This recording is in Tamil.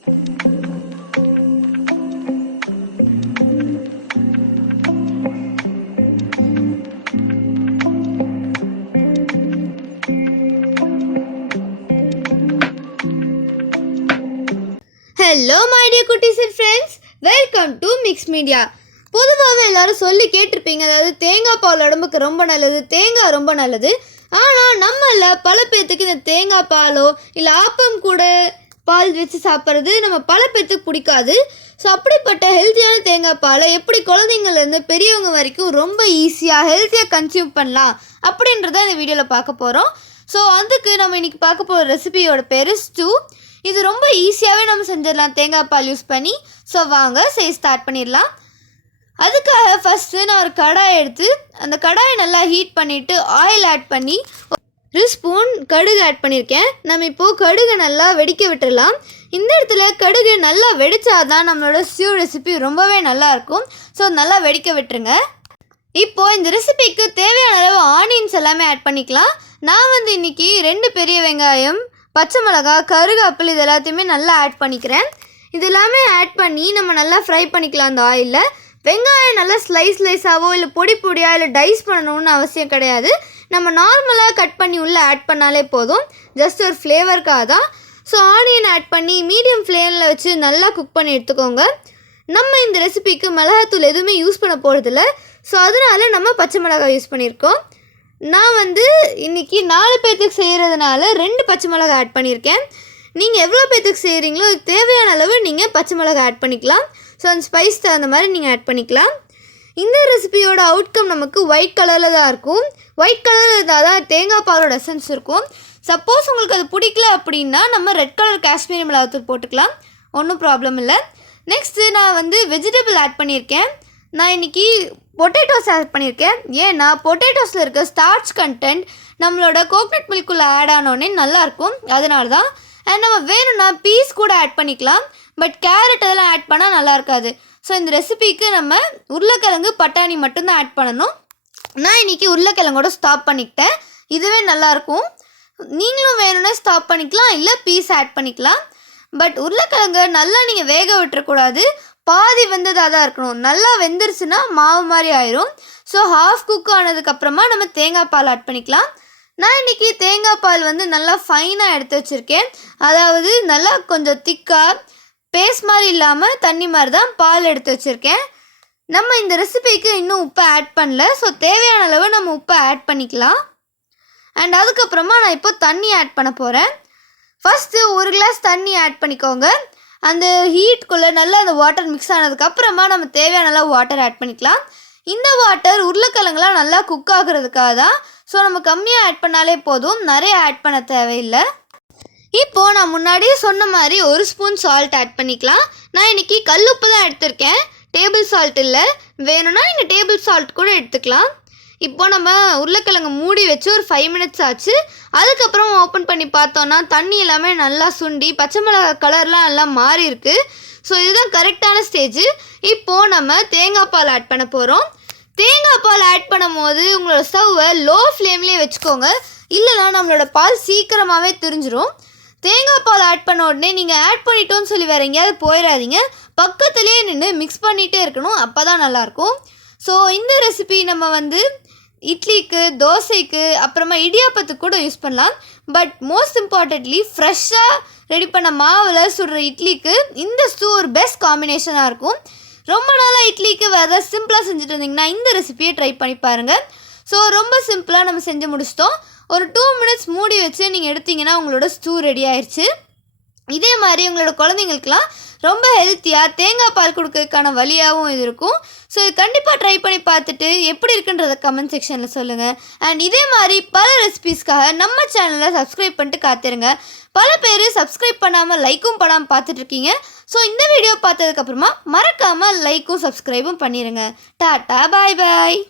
ஹலோ மை டியர் குட்டீஸ் and friends, welcome to mix media. பொதுவாகவே எல்லாரும் சொல்லி கேட்டிருப்பீங்க, அதாவது தேங்காய் பால் உடம்புக்கு ரொம்ப நல்லது, தேங்காய் ரொம்ப நல்லது. ஆனால் நம்மள பல பேர்த்துக்கு இந்த தேங்காய் பாலோ இல்லை ஆப்பம் கூட பால் வச்சு சாப்பிட்றது நம்ம பல பேர்த்துக்கு பிடிக்காது. ஸோ அப்படிப்பட்ட ஹெல்த்தியான தேங்காய் பாலை எப்படி குழந்தைங்கள்லேருந்து பெரியவங்க வரைக்கும் ரொம்ப ஈஸியாக ஹெல்த்தியாக கன்சியூம் பண்ணலாம் அப்படின்றத இந்த வீடியோவில் பார்க்க போகிறோம். ஸோ அதுக்கு நம்ம இன்றைக்கி பார்க்க போகிற ரெசிபியோட பேர் ஸ்டூ. இது ரொம்ப ஈஸியாகவே நம்ம செஞ்சிடலாம் தேங்காய் பால் யூஸ் பண்ணி. ஸோ வாங்க செய்ய ஸ்டார்ட் பண்ணிடலாம். அதுக்காக ஃபஸ்ட்டு நான் ஒரு கடாய் எடுத்து அந்த கடாயை நல்லா ஹீட் பண்ணிவிட்டு ஆயில் ஆட் பண்ணி 1 ஸ்பூன் கடுகு ஆட் பண்ணியிருக்கேன். நம்ம இப்போது கடுகு நல்லா வெடிக்க விட்டுடலாம். இந்த இடத்துல கடுகு நல்லா வெடித்தாதான் நம்மளோட ஸ்டூ ரெசிபி ரொம்பவே நல்லாயிருக்கும். ஸோ நல்லா வெடிக்க விட்டுருங்க. இப்போது இந்த ரெசிபிக்கு தேவையான அளவு ஆனியன்ஸ் எல்லாமே ஆட் பண்ணிக்கலாம். நான் வந்து இன்றைக்கி 2 பெரிய வெங்காயம், பச்சை மிளகா, கருவேப்பிலை இது எல்லாத்தையுமே நல்லா ஆட் பண்ணிக்கிறேன். இது எல்லாமே ஆட் பண்ணி நம்ம நல்லா ஃப்ரை பண்ணிக்கலாம் அந்த ஆயிலில். வெங்காயம் நல்லா ஸ்லைஸாவோ இல்லை பொடி பொடியாக இல்லை டைஸ் பண்ணணும்னு அவசியம் கிடையாது. நம்ம நார்மலாக கட் பண்ணி உள்ளே ஆட் பண்ணாலே போதும், ஜஸ்ட் ஒரு ஃப்ளேவருக்காக தான். ஸோ ஆனியன் ஆட் பண்ணி மீடியம் ஃப்ளேமில் வச்சு நல்லா குக் பண்ணி எடுத்துக்கோங்க. நம்ம இந்த ரெசிபிக்கு மிளகாத்தூள் எதுவுமே யூஸ் பண்ண போகிறதில்ல. ஸோ அதனால் நம்ம பச்சை மிளகாய் யூஸ் பண்ணியிருக்கோம். நான் வந்து இன்றைக்கி 4 பேர்த்துக்கு செய்கிறதுனால 2 பச்சை மிளகாய் ஆட் பண்ணியிருக்கேன். நீங்கள் எவ்வளோ பேர்த்துக்கு செய்கிறீங்களோ அதுக்கு தேவையான அளவு நீங்கள் பச்சை மிளகாய் ஆட் பண்ணிக்கலாம். ஸோ அந்த ஸ்பைஸ் தகுந்த மாதிரி நீங்கள் ஆட் பண்ணிக்கலாம். இந்த ரெசிபியோட அவுட்கம் நமக்கு ஒயிட் கலரில் தான் இருக்கும். ஒயிட் கலரில் இருந்தால் தான் தேங்காய் பாலோட எசன்ஸ் இருக்கும். சப்போஸ் உங்களுக்கு அது பிடிக்கல அப்படின்னா நம்ம ரெட் கலர் காஷ்மீரி மிளகாத்தூள் போட்டுக்கலாம், ஒன்றும் ப்ராப்ளம் இல்லை. நெக்ஸ்ட்டு நான் வந்து வெஜிடபிள் ஆட் பண்ணியிருக்கேன். நான் இன்றைக்கி பொட்டேட்டோஸ் ஆட் பண்ணியிருக்கேன். ஏன்னா பொட்டேட்டோஸில் இருக்க ஸ்டார்ச் கண்டென்ட் நம்மளோட கோகனட் மில்க்குள்ளே ஆட் ஆனோடனே நல்லாயிருக்கும், அதனால தான். அண்ட் நம்ம வேணும்னா பீஸ் கூட ஆட் பண்ணிக்கலாம், பட் கேரட் அதெல்லாம் ஆட் பண்ணால் நல்லா இருக்காது. ஸோ இந்த ரெசிபிக்கு நம்ம உருளைக்கிழங்கு, பட்டாணி மட்டும்தான் ஆட் பண்ணணும். நான் இன்றைக்கி உருளைக்கிழங்கோட ஸ்டாப் பண்ணிக்கிட்டேன், இதுவே நல்லாயிருக்கும். நீங்களும் வேணும்னா ஸ்டாப் பண்ணிக்கலாம், இல்லை பீஸ் ஆட் பண்ணிக்கலாம். பட் உருளைக்கிழங்கு நல்லா நீங்கள் வேக விட்டுறக்கூடாது, பாதி வெந்ததாக தான் இருக்கணும். நல்லா வெந்துருச்சுன்னா மாவு மாதிரி ஆயிரும். ஸோ ஹாஃப் குக் ஆனதுக்கப்புறமா நம்ம தேங்காய் பால் ஆட் பண்ணிக்கலாம். நான் இன்றைக்கி தேங்காய் பால் வந்து நல்லா ஃபைனாக எடுத்து வச்சுருக்கேன். அதாவது நல்லா கொஞ்சம் திக்காக பேஸ்ட் மாதிரி இல்லாமல் தண்ணி மாதிரி தான் பால் எடுத்து வச்சுருக்கேன். நம்ம இந்த ரெசிபிக்கு இன்னும் உப்பை ஆட் பண்ணல. ஸோ தேவையான அளவு நம்ம உப்பை ஆட் பண்ணிக்கலாம். அண்ட் அதுக்கப்புறமா நான் இப்போ தண்ணி ஆட் பண்ண போகிறேன். ஃபஸ்ட்டு 1 கிளாஸ் தண்ணி ஆட் பண்ணிக்கோங்க. அந்த ஹீட்குள்ளே நல்லா அந்த வாட்டர் மிக்ஸ் ஆனதுக்கப்புறமா நம்ம தேவையான அளவு வாட்டர் ஆட் பண்ணிக்கலாம். இந்த வாட்டர் உருளைக்கிழங்குலாம் நல்லா குக் ஆகுறதுக்காக தான். ஸோ நம்ம கம்மியாக ஆட் பண்ணாலே போதும், நிறைய ஆட் பண்ண தேவையில்லை. இப்போது நான் முன்னாடியே சொன்ன மாதிரி 1 ஸ்பூன் சால்ட் ஆட் பண்ணிக்கலாம். நான் இன்றைக்கி கல்லுப்பு தான் எடுத்திருக்கேன், டேபிள் சால்ட் இல்லை. வேணும்னா நீங்கள் டேபிள் சால்ட் கூட எடுத்துக்கலாம். இப்போ நம்ம உருளைக்கிழங்கு மூடி வச்சு ஒரு 5 மினிட்ஸ் ஆச்சு. அதுக்கப்புறம் ஓப்பன் பண்ணி பார்த்தோன்னா தண்ணி எல்லாமே நல்லா சுண்டி பச்சை மிளகாய் கலர்லாம் நல்லா மாறி இருக்குது. ஸோ இதுதான் கரெக்டான ஸ்டேஜ். இப்போது நம்ம தேங்காய் பால் ஆட் பண்ண போகிறோம். தேங்காய் பால் ஆட் பண்ணும் போது உங்களோட ஸ்டவ்வை லோ ஃப்ளேம்லேயே வச்சுக்கோங்க, இல்லைனா நம்மளோட பால் சீக்கிரமாகவே திரிஞ்சிரும். தேங்காய் பால் ஆட் பண்ண உடனே நீங்கள் ஆட் பண்ணிட்டோன்னு சொல்லி வேறு எங்கேயாவது போயிடாதீங்க, பக்கத்துலேயே நின்று மிக்ஸ் பண்ணிகிட்டே இருக்கணும், அப்போ தான் நல்லாயிருக்கும். ஸோ இந்த ரெசிபி நம்ம வந்து இட்லிக்கு, தோசைக்கு, அப்புறமா இடியாப்பத்துக்கு கூட யூஸ் பண்ணலாம். பட் மோஸ்ட் இம்பார்ட்டன்ட்லி ஃப்ரெஷ்ஷாக ரெடி பண்ண மாவில் சுடுற இட்லிக்கு இந்த ஸ்டூ ஒரு பெஸ்ட் காம்பினேஷனாக இருக்கும். ரொம்ப நாளாக இட்லிக்கு வேறு சிம்பிளாக செஞ்சுட்டு இருந்தீங்கன்னா இந்த ரெசிபியை ட்ரை பண்ணி பாருங்கள். ஸோ ரொம்ப சிம்பிளாக நம்ம செஞ்சு முடிச்சிட்டோம். ஒரு 2 மினிட்ஸ் மூடி வச்சு நீங்கள் எடுத்திங்கன்னா உங்களோட ஸ்டூ ரெடி ஆயிடுச்சு. இதே மாதிரி உங்களோட குழந்தைங்களுக்குலாம் ரொம்ப ஹெல்த்தியாக தேங்காய் பால் கொடுக்கறதுக்கான வழியாகவும் இது இருக்கும். ஸோ இது கண்டிப்பாக ட்ரை பண்ணி பார்த்துட்டு எப்படி இருக்குன்றத கமெண்ட் செக்ஷனில் சொல்லுங்கள். அண்ட் இதே மாதிரி பல ரெசிபீஸ்க்காக நம்ம சேனலை சப்ஸ்கிரைப் பண்ணிட்டு காத்துருங்க. பல பேர் சப்ஸ்கிரைப் பண்ணாமல் லைக்கும் பண்ணாமல் பார்த்துட்ருக்கீங்க. ஸோ இந்த வீடியோ பார்த்ததுக்கப்புறமா மறக்காமல் லைக்கும் சப்ஸ்கிரைபும் பண்ணிடுங்க. டாட்டா, பாய் பாய்.